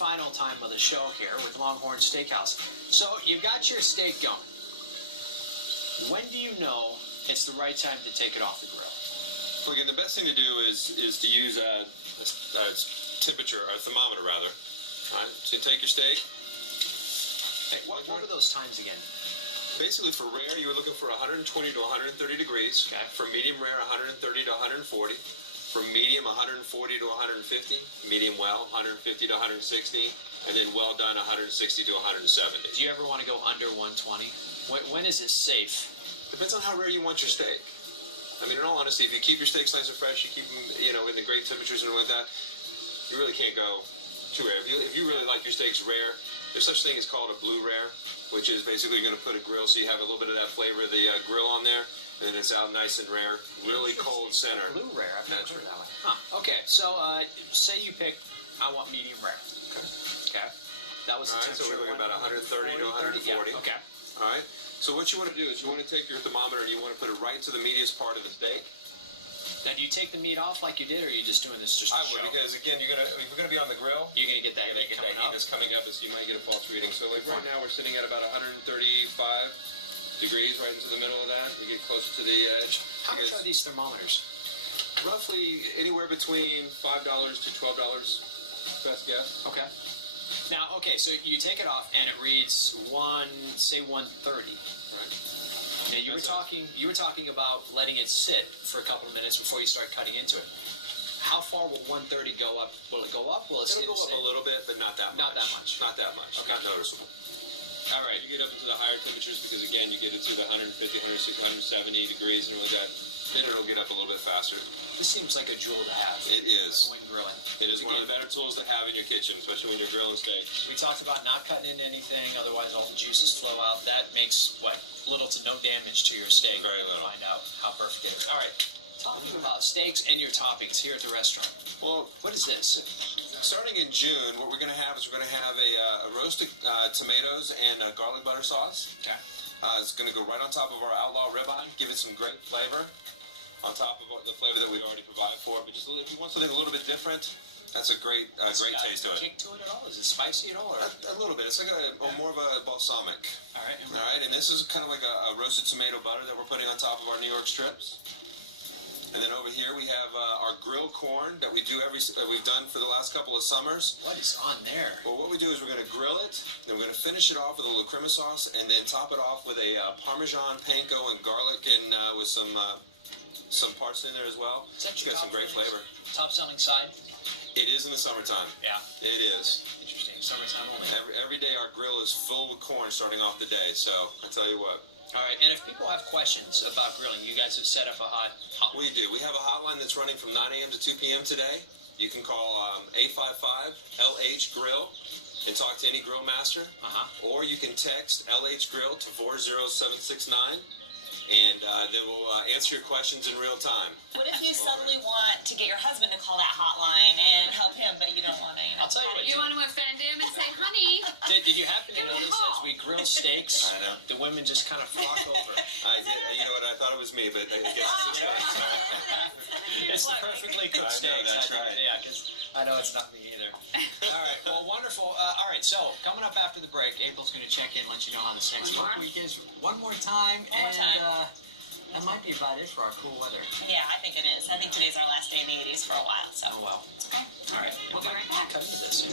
final time of the show here with Longhorn Steakhouse. So you've got your steak going. When do you know it's the right time to take it off the grill? Well, again, the best thing to do is to use a temperature, or a thermometer rather. All right. So you take your steak. Hey, what are those times again? Basically, for rare, you're looking for 120 to 130 degrees. Okay. For medium rare, 130 to 140. For medium, 140 to 150. Medium well, 150 to 160. And then well done, 160 to 170. Do you ever want to go under 120? When is it safe? Depends on how rare you want your steak. I mean, in all honesty, if you keep your steaks nice and fresh, you keep them, in the great temperatures and like that, you really can't go too rare. If you really like your steaks rare, there's such thing as called a blue rare, which is basically you're going to put a grill so you have a little bit of that flavor of the grill on there, and then it's out nice and rare, really cold center. Blue rare, I've never heard that one. Huh. Okay, so say you pick, I want medium rare. Okay. That was the temperature. So we're looking about 130 to 140. Yeah. Okay. All right. So what you want to do is you want to take your thermometer and you want to put it right to the meatiest part of the steak. Now, do you take the meat off like you did, or are you just doing this just to show? I would, because again, if we're gonna be on the grill, you're gonna get that heat that's coming up, so you might get a false reading. So like right now, we're sitting at about 135 degrees, right into the middle of that. We get closer to the edge. How much are these thermometers? Roughly anywhere between $5 to $12. Best guess. Okay. Now, so you take it off and it reads 130. Right. Now you were talking about letting it sit for a couple of minutes before you start cutting into it. How far will 130 go up? Will it go up? Will it It'll go up a little bit, but not that much. Not that much. Not that much. Okay. Not noticeable. All right. You get up into the higher temperatures because again, you get into the 150, 160, 170 degrees and all that. Then it'll get up a little bit faster. This seems like a jewel to have. It is. When grilling. It is one of the better tools to have in your kitchen, especially when you're grilling steaks. We talked about not cutting into anything, otherwise all the juices flow out. That makes, little to no damage to your steak. Very little. Find out how perfect it is. All right. Talking about steaks and your toppings here at the restaurant. Well, what is this? Starting in June, what we're going to have is we're going to have a roasted tomatoes and garlic butter sauce. Okay. It's going to go right on top of our outlaw ribeye, give it some great flavor. On top of the flavor that we already provide for it, but just if you want something a little bit different, that's a great taste to it. Kick to it at all? Is it spicy at all? Or? A little bit. It's like more of a balsamic. All right. All right, and this is kind of like a roasted tomato butter that we're putting on top of our New York strips. And then over here we have our grilled corn that we've done for the last couple of summers. What is on there? Well, what we do is we're going to grill it, then we're going to finish it off with a little crema sauce, and then top it off with a Parmesan, panko, and garlic, and with some parts in there as well. It's got some great flavor. Top selling side? It is in the summertime. Yeah. It is. Interesting. Summertime only. Every day our grill is full with corn starting off the day, so I tell you what. All right, and if people have questions about grilling, you guys have set up a hotline. We do. We have a hotline that's running from 9 a.m. to 2 p.m. today. You can call 855-LH-GRILL and talk to any grill master. Or you can text LH-GRILL to 40769. And then we'll answer your questions in real time. What if you suddenly want to get your husband to call that hotline and help him, but you don't want to? I'll tell you what. You want to offend him and say, honey. Did you happen to notice as we grill steaks, I know. the women just kind of flock over? I did. You know what? I thought it was me, but I guess it's It's the perfectly cooked steaks. I know, that's right. Yeah, because I know it's not me either. All right. Well, wonderful. All right. So coming up after the break, April's going to check in, let you know how this next week is. One more time. That might be about it for our cool weather. Yeah, I think it is. I think today's our last day in the 80s for a while. So. Oh, well. It's okay. All right. We'll be right back. Cut into this.